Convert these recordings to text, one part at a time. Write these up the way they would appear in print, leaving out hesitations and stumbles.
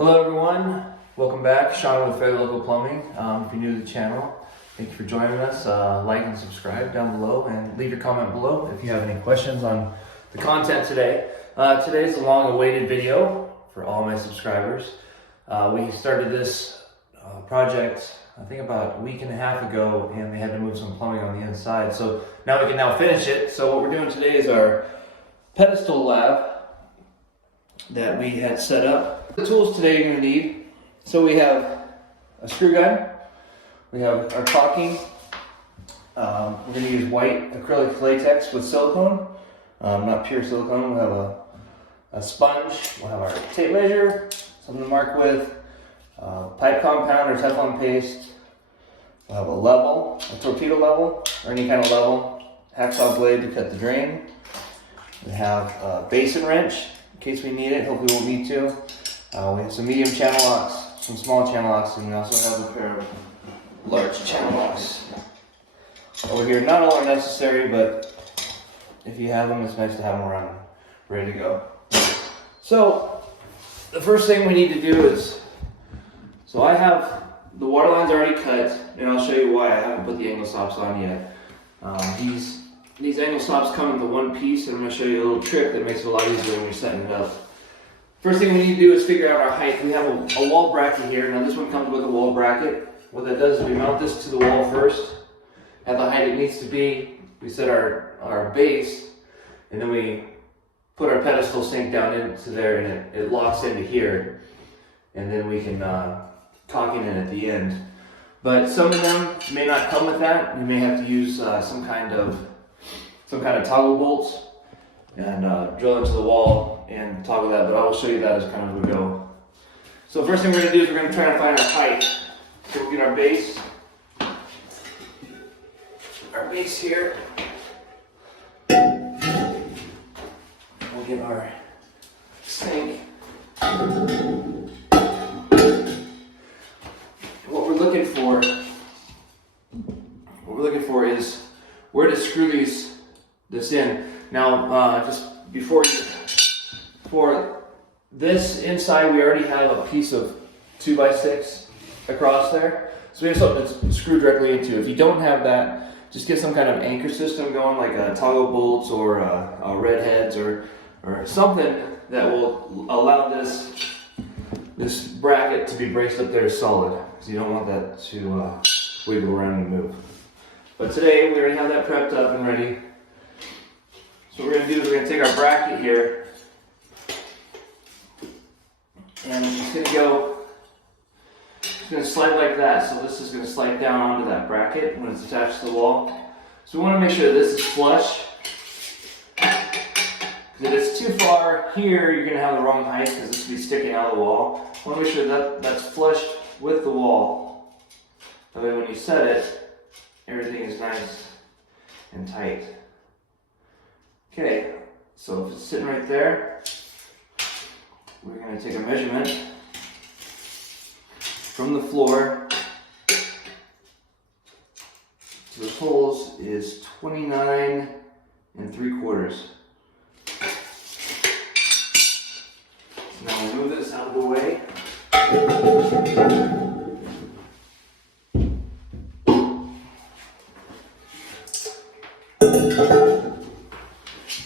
Hello everyone, welcome back. Sean with Fair Local Plumbing. If you're new to the channel, thank you for joining us. Like and subscribe down below and leave your comment below if you have any questions on the content today. Today's a long-awaited video for all my subscribers. We started this project I think about a week and a half ago, and they had to move some plumbing on the inside, so now we can finish it. So what we're doing today is our pedestal lab that we had set up. The tools today you're going to need, so we have a screw gun, we have our caulking, we're going to use white acrylic latex with silicone, not pure silicone. We'll have a sponge, we'll have our tape measure, something to mark with, pipe compound or Teflon paste, we'll have a level, a torpedo level, or any kind of level, hacksaw blade to cut the drain, we have a basin wrench in case we need it, hopefully we won't need to. We have some medium channel locks, some small channel locks, and we also have a pair of large channel locks over here. Not all are necessary, but if you have them, it's nice to have them around, ready to go. So the first thing we need to do is, so I have the water lines already cut, and I'll show you why I haven't put the angle stops on yet. These angle stops come in the one piece, and I'm going to show you a little trick that makes it a lot easier when you're setting it up. First thing we need to do is figure out our height. We have a wall bracket here. Now this one comes with a wall bracket. What that does is we mount this to the wall first at the height it needs to be. We set our base, and then we put our pedestal sink down into there, and it locks into here. And then we can caulk it in at the end. But some of them may not come with that. You may have to use some kind of toggle bolts and drill into the wall and toggle that, but I will show you that as kind of we go. So first thing we're going to do is we're going to try to find our height. So we'll get our base here. We'll get our sink. What we're looking for is where to screw this in. Now, just before for this inside, we already have a piece of 2x6 across there, so we have something to screw directly into. If you don't have that, just get some kind of anchor system going, like toggle bolts or red heads or something that will allow this bracket to be braced up there solid, because you don't want that to wiggle around and move. But today we already have that prepped up and ready. So what we're going to do is we're going to take our bracket here, and it's going to slide like that. So this is going to slide down onto that bracket when it's attached to the wall. So we want to make sure this is flush. If it's too far here, you're going to have the wrong height because this will be sticking out of the wall. We want to make sure that that's flushed with the wall. That way when you set it, everything is nice and tight. Okay, so if it's sitting right there, we're going to take a measurement from the floor to the holes is 29 3/4. Now we'll move this out of the way.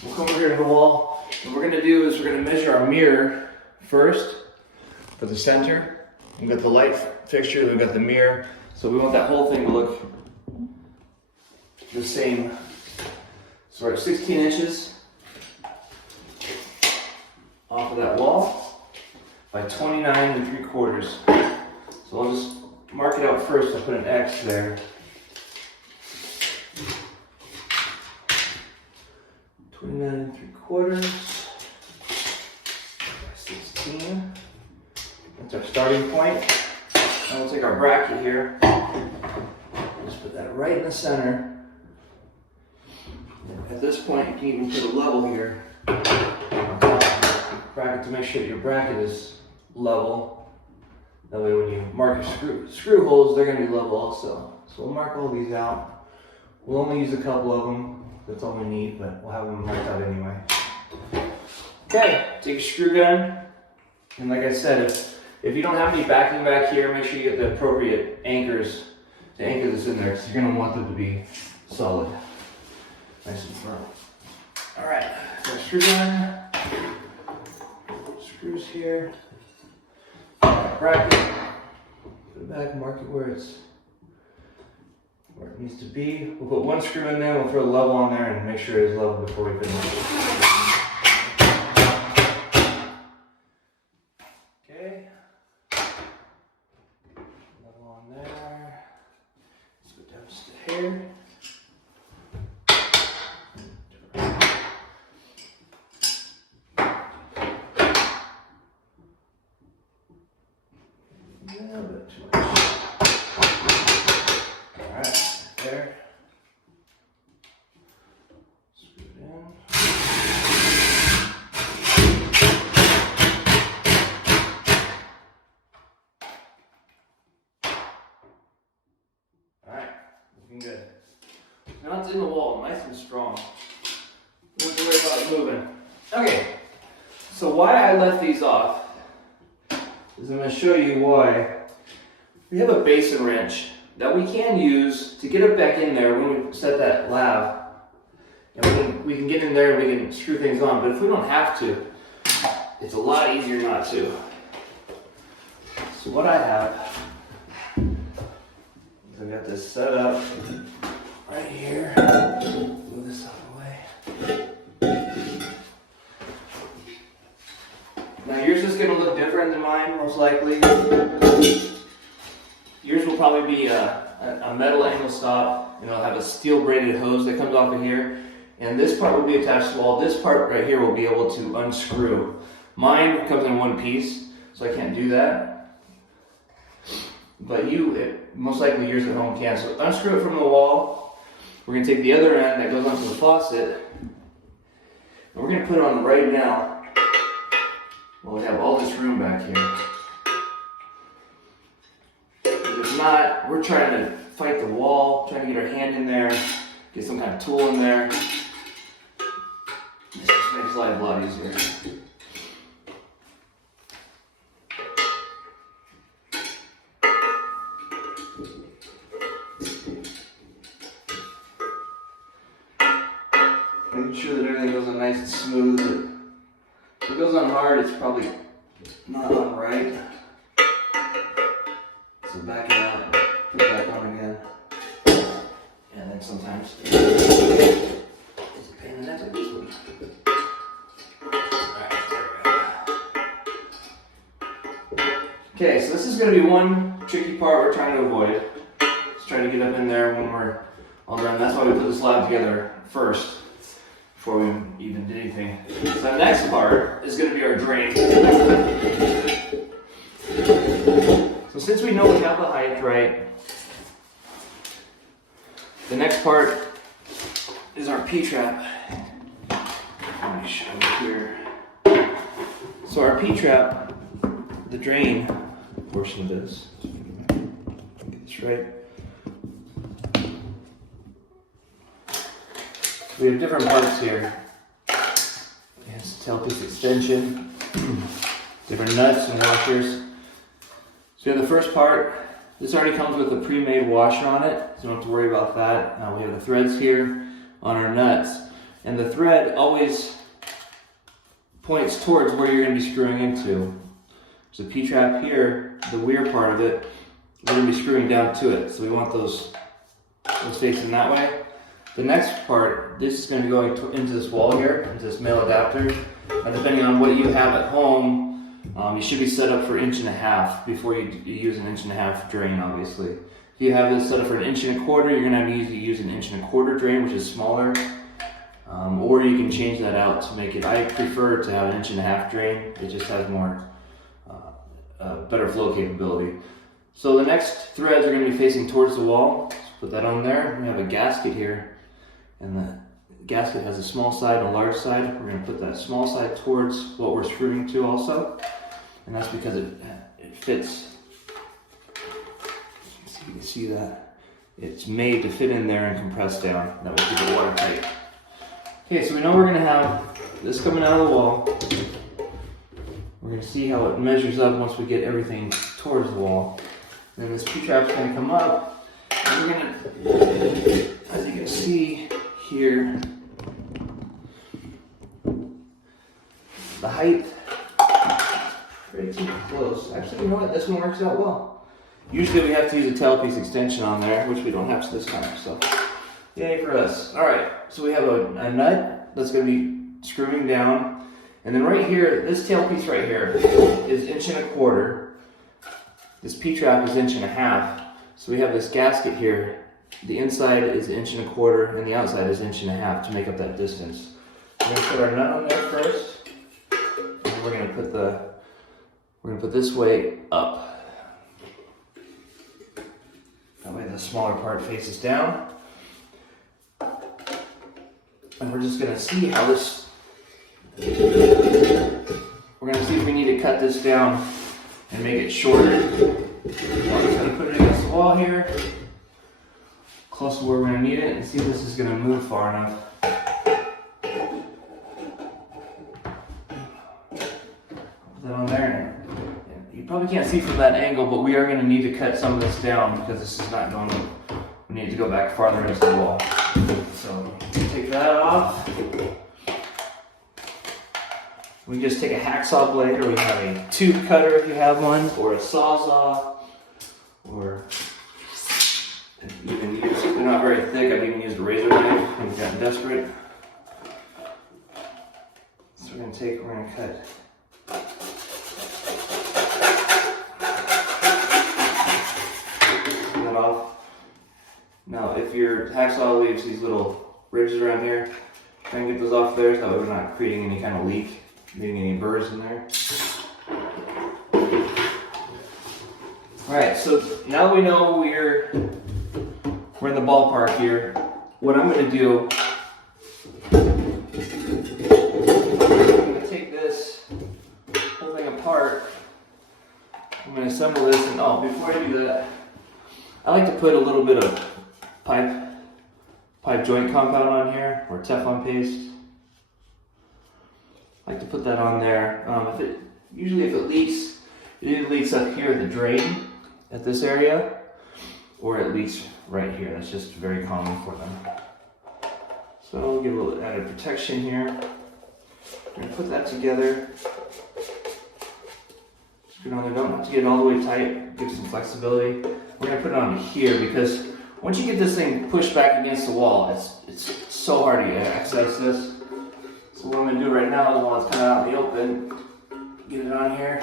We'll come over here to the wall. What we're going to do is we're going to measure our mirror first for the center. We've got the light fixture, we've got the mirror. So we want that whole thing to look the same. So we're at 16 inches off of that wall by 29 3/4. So I'll just mark it out first. I'll put an X there. 29 3/4 by 16. That's our starting point. Now we'll take our bracket here. Just put that right in the center. At this point, you can even put a level here on top of the bracket to make sure that your bracket is level. That way when you mark your screw holes, they're going to be level also. So we'll mark all these out. We'll only use a couple of them. That's all we need, but we'll have them marked out anyway. Okay, take a screw gun, and like I said, If you don't have any backing back here, make sure you get the appropriate anchors to anchor this in there, because you're going to want them to be solid, nice and firm. All right, got a screw gun, screws here, bracket, put it back, mark it where it needs to be. We'll put one screw in there, we'll throw a level on there and make sure it's level before we finish. Okay, level on there. Let's go down just a hair. A bit too much. Alright, there. Screw it in. Alright, looking good. Now it's in the wall, nice and strong. Don't have to worry about it moving. Okay, so why I left these off is I'm going to show you why. We have a basin wrench that we can use to get it back in there when we set that lab. And we can get in there and we can screw things on, but if we don't have to, it's a lot easier not to. So what I have is I've got this set up right here. Move this out of the way. Now yours is going to look different than mine, most likely. Yours will probably be a metal angle stop, and it'll have a steel braided hose that comes off of here. And this part will be attached to the wall. This part right here will be able to unscrew. Mine comes in one piece, so I can't do that. But most likely yours at home can. So unscrew it from the wall. We're going to take the other end that goes onto the faucet, and we're going to put it on right now. Well, we have all this room back here. If not, we're trying to fight the wall, trying to get our hand in there, get some kind of tool in there. This just makes life a lot easier. Making sure that everything goes on nice and smooth. If it goes on hard, it's probably not on right. So back it out, put it back on again. And then sometimes it's a pain in the neck like this one. Alright, there we go. Okay, so this is going to be one tricky part we're trying to avoid. Let's try to get up in there when we're all done. That's why we put this lab together first, before we even did anything. So the next part is going to be our drain. So since we know we have the height right, the next part is our P-trap. Let me show you here. So our P-trap, the drain portion of this, get this right. We have different parts here. Yes, tailpiece extension, different nuts and washers. So we have the first part. This already comes with a pre-made washer on it, so you don't have to worry about that. We have the threads here on our nuts, and the thread always points towards where you're going to be screwing into. There's a P-trap here, the weir part of it, we're going to be screwing down to it, so we want those facing that way. The next part, this is going to be going into this wall here, into this male adapter. And depending on what you have at home, you should be set up for 1.5 inches before you use an 1.5 inch drain, obviously. If you have this set up for 1.25 inches, you're going to have to use an 1.25 inch drain, which is smaller. Or you can change that out to make it, I prefer to have an 1.5 inch drain. It just has more, better flow capability. So the next threads are going to be facing towards the wall. Let's put that on there. We have a gasket here. And the gasket has a small side and a large side. We're going to put that small side towards what we're screwing to also. And that's because it fits. So you can see that. It's made to fit in there and compress down. That will keep it watertight. Okay, so we know we're going to have this coming out of the wall. We're going to see how it measures up once we get everything towards the wall. Then this P-trap's going to come up, and we're going to, as you can see here, the height, pretty close. Actually, you know what? This one works out well. Usually we have to use a tailpiece extension on there, which we don't have this time, so yay for us. All right, so we have a nut that's going to be screwing down, and then right here, this tailpiece right here is 1.25 inches. This P-trap is 1.5 inches. So we have this gasket here. The inside is 1.25 inches, and the outside is 1.5 inches to make up that distance. We're going to put our nut on there first, and we're going to put this weight up. That way the smaller part faces down. And we're just gonna see how this, we're gonna see if we need to cut this down and make it shorter. So I'm just gonna put it against the wall here, close to where we're gonna need it, and see if this is gonna move far enough. Put that on there. You probably can't see from that angle, but we are going to need to cut some of this down because this is not going to, we need to go back farther into the wall. So take that off. We can just take a hacksaw blade, or we have a tube cutter if you have one, or a sawzall, or even use, they're not very thick, I've even used a razor knife when we've gotten desperate. So we're going to cut off. Now, if your hacksaw leaves these little ridges around here, try and get those off there so that we're not creating any kind of leak, leaving any burrs in there. Alright, so now that we know we're in the ballpark here, what I'm going to do, I'm going to take this whole thing apart. I'm going to assemble this, and before I do that, I like to put a little bit of pipe joint compound on here, or Teflon paste. I like to put that on there. Usually if it leaks, it either leaks up here at the drain at this area, or it leaks right here. That's just very common for them. So I'll give a little added protection here. I'm going to put that together. Put it on there. Don't have to get it all the way tight. Give some flexibility. We're going to put it on here because once you get this thing pushed back against the wall, it's so hard to access this. So what I'm going to do right now is, while it's coming out in the open, get it on here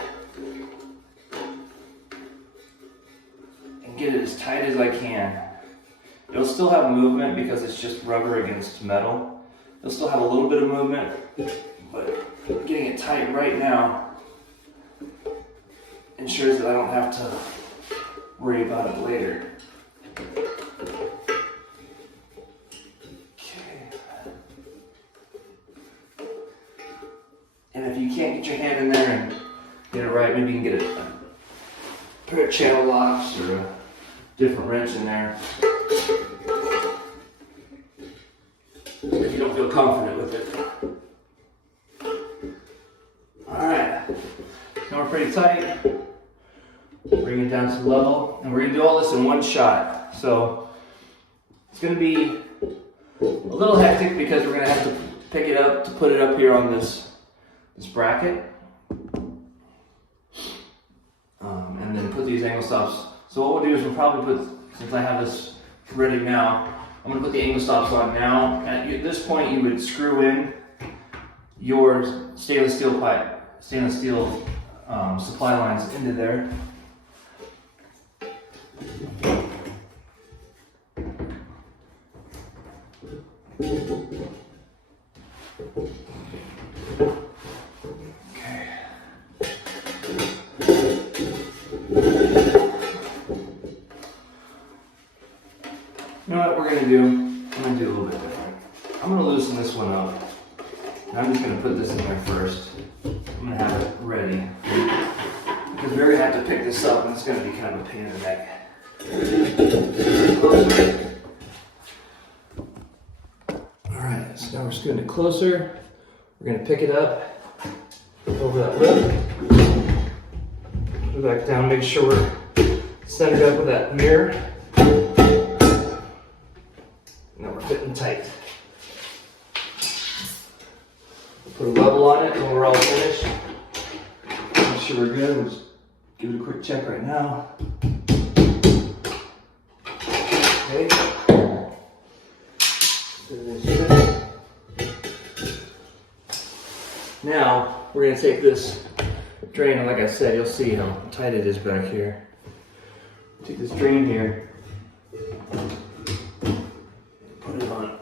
and get it as tight as I can. It'll still have movement because it's just rubber against metal. It'll still have a little bit of movement, but getting it tight right now ensures that I don't have to worry about it later. Okay. And if you can't get your hand in there and get it right, maybe you can get a pair of channel locks or a different wrench in there if you don't feel confident with it. Alright, now we're pretty tight. Bring it down to level, and we're going to do all this in one shot. So it's going to be a little hectic because we're going to have to pick it up to put it up here on this bracket, and then put these angle stops. So what we'll do is we'll probably put, since I have this ready now, I'm going to put the angle stops on now. At this point, you would screw in your stainless steel supply lines into there. Okay. You know what we're going to do? I'm going to do a little bit different. I'm going to loosen this one up. And I'm just going to put this in there first. I'm going to have it ready. Because we're going to have to pick this up, and it's going to be kind of a pain in the neck. Alright, so now we're scooting it closer. We're going to pick it up over that lip. it back down, make sure we're centered up with that mirror. Now we're fitting tight. We'll put a level on it when we're all finished. Make sure we're good. We'll just give it a quick check right now. Okay. Now we're going to take this drain, and like I said, you'll see how tight it is back here. Take this drain here, put it on.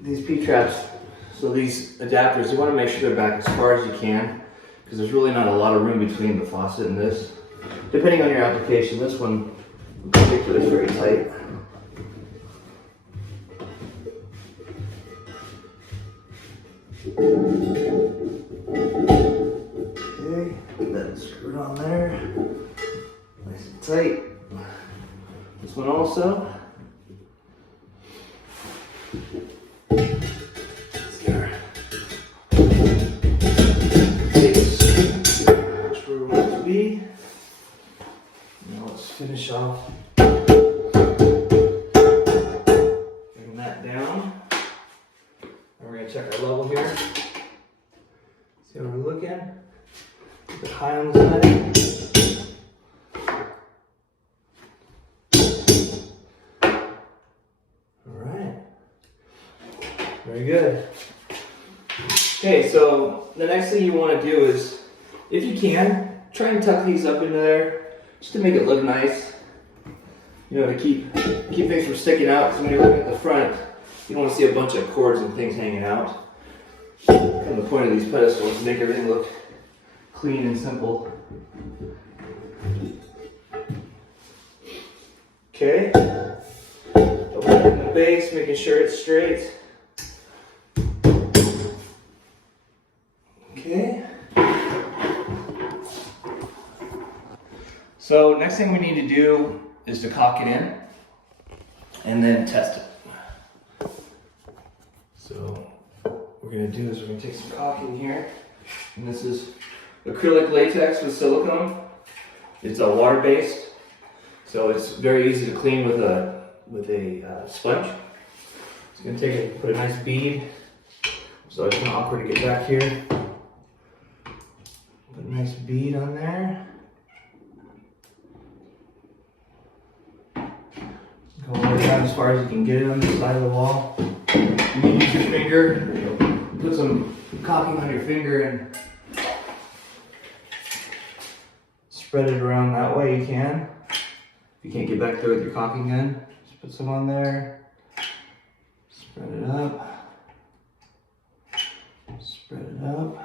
These P-traps, so these adapters, you want to make sure they're back as far as you can, because there's really not a lot of room between the faucet and this. Depending on your application, this one in particular is very tight. Okay, get that screwed on there. Nice and tight. This one also. Finish off, bring that down. And we're going to check our level here. See how we're looking. Keep it high on the side. Alright. Very good. Okay, so the next thing you want to do is, if you can, try and tuck these up into there. Just to make it look nice, you know, to keep things from sticking out. So when you're looking at the front, you don't want to see a bunch of cords and things hanging out. And the point of these pedestals is to make everything look clean and simple. Okay. Opening the base, making sure it's straight. Okay. So next thing we need to do is to caulk it in and then test it. So what we're going to do is we're going to take some caulk in here, and this is acrylic latex with silicone. It's a water-based, so it's very easy to clean with a sponge. So you're going to take it, put a nice bead, so it's not awkward to get back here. Put a nice bead on there. Go all the way down as far as you can get it on the side of the wall. You can use your finger, put some caulking on your finger and spread it around that way you can. If you can't get back there with your caulking gun, just put some on there. Spread it up. Spread it up.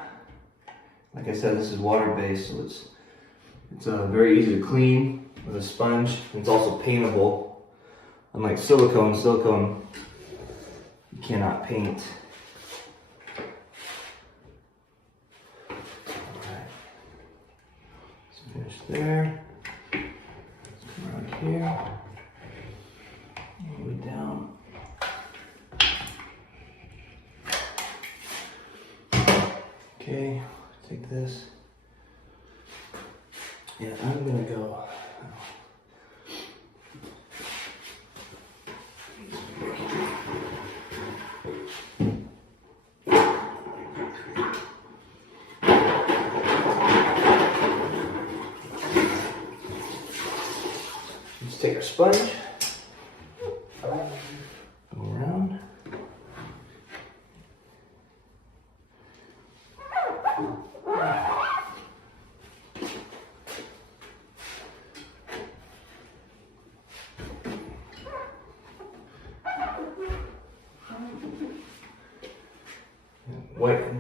Like I said, this is water-based, so it's very easy to clean with a sponge. It's also paintable. Unlike silicone you cannot paint. Alright, so finish there. Let's come around here, all the way down. Okay, take this. Yeah, I'm gonna go. Let's take our sponge, go around.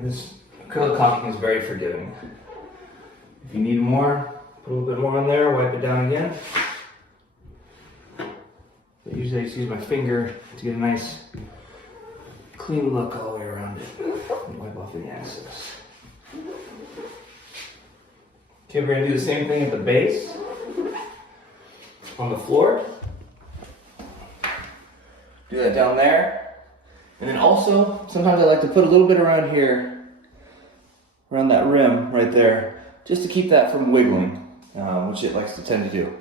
This acrylic caulking is very forgiving. If you need more, put a little bit more on there, wipe it down again. But usually I just use my finger to get a nice clean look all the way around it. And wipe off any excess. Okay, we're gonna do the same thing at the base, on the floor. Do that down there. And then also, sometimes I like to put a little bit around here, around that rim right there, just to keep that from wiggling, which it likes to tend to do.